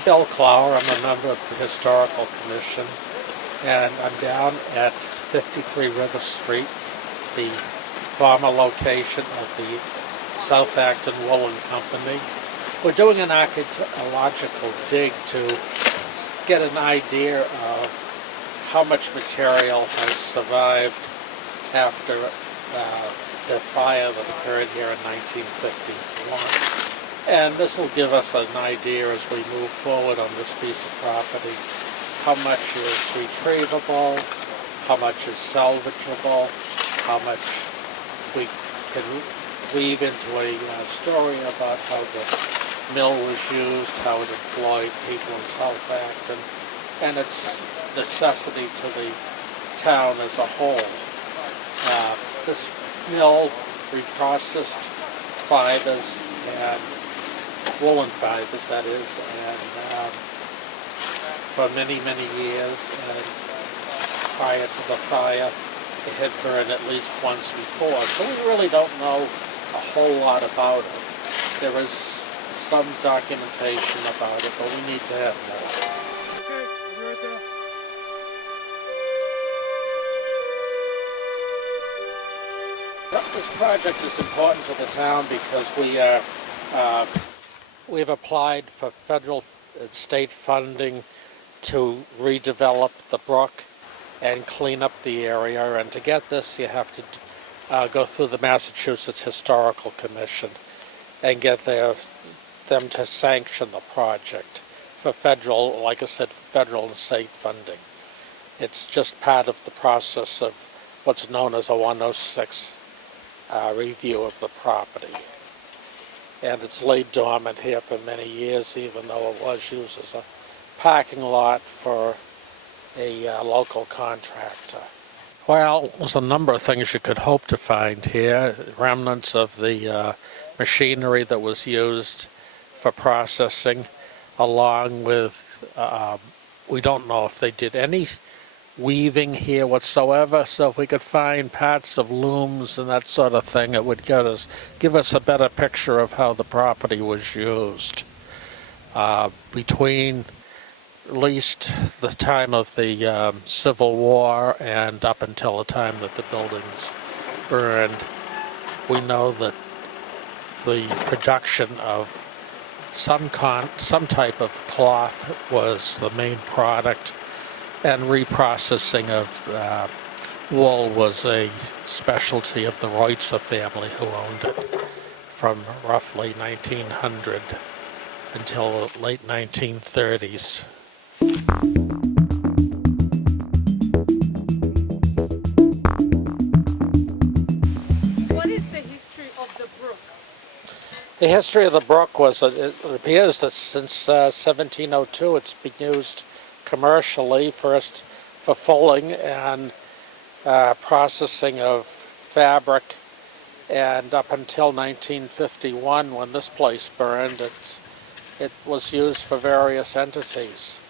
I'm Bill Klauer. I'm a member of the Historical Commission, and I'm down at 53 River Street, the former location of the South Acton Woolen Company. We're doing an archaeological dig to get an idea of how much material has survived after the fire that occurred here in 1951. And this will give us an idea as we move forward on this piece of property, how much is retrievable, how much is salvageable, how much we can weave into a story about how the mill was used, how it employed people in South Acton, and its necessity to the town as a whole. This mill reprocessed fibers and woolen fibers, that is, and for many, many years, and prior to the fire, it had burned at least once before. So we really don't know a whole lot about it. There is some documentation about it, but we need to have more. Okay, we're right there. This project is important to the town because we've applied for federal and state funding to redevelop the brook and clean up the area, and to get this you have to go through the Massachusetts Historical Commission and get them to sanction the project for federal, like I said, federal and state funding. It's just part of the process of what's known as a 106 review of the property. And it's laid dormant here for many years, even though it was used as a parking lot for a local contractor. Well, there's a number of things you could hope to find here. Remnants of the machinery that was used for processing, along with, we don't know if they did any weaving here whatsoever, so if we could find parts of looms and that sort of thing, it would give us a better picture of how the property was used. Between at least the time of the Civil War and up until the time that the buildings burned, we know that the production of some type of cloth was the main product, and reprocessing of wool was a specialty of the Reutzer family, who owned it from roughly 1900 until the late 1930s. What is the history of the brook? The history of the brook was, it appears that since 1702 it's been used commercially, first for fulling and processing of fabric, and up until 1951, when this place burned, it was used for various entities.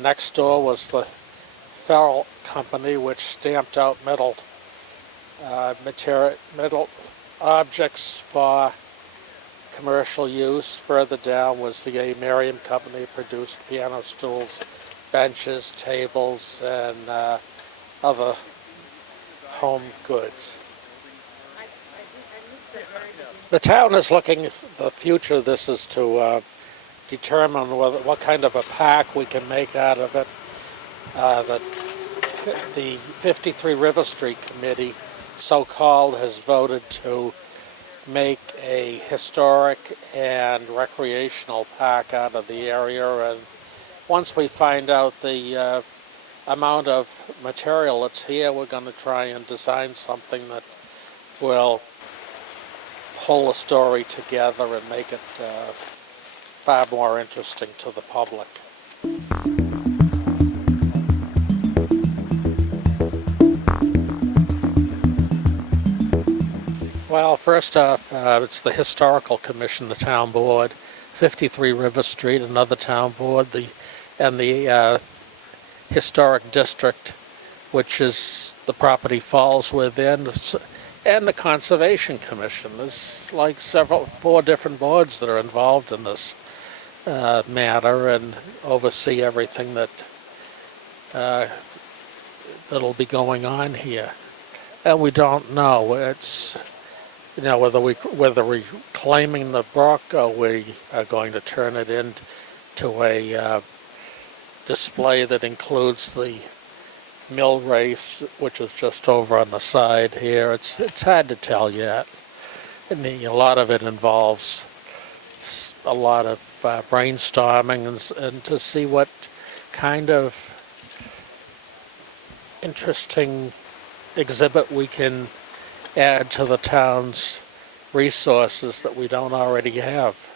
Next door was the Ferrell Company, which stamped out metal objects for commercial use. Further down was the A. Merriam Company, produced piano stools, benches, tables, and other home goods. The town is looking, the future of this is to determine what kind of a park we can make out of it. The 53 River Street Committee, so-called, has voted to make a historic and recreational park out of the area, and once we find out the amount of material that's here, we're going to try and design something that will pull the story together and make it far more interesting to the public. Well, first off, it's the Historical Commission, the town board, 53 River Street, another town board, and the Historic District, which is the property falls within, and the Conservation Commission. There's like 4 different boards that are involved in this. matter and oversee everything that'll be going on here. And we don't know. It's whether we're claiming the brook or we are going to turn it into a display that includes the mill race, which is just over on the side here. It's hard to tell yet. And a lot of it involves a lot of brainstorming and to see what kind of interesting exhibit we can add to the town's resources that we don't already have.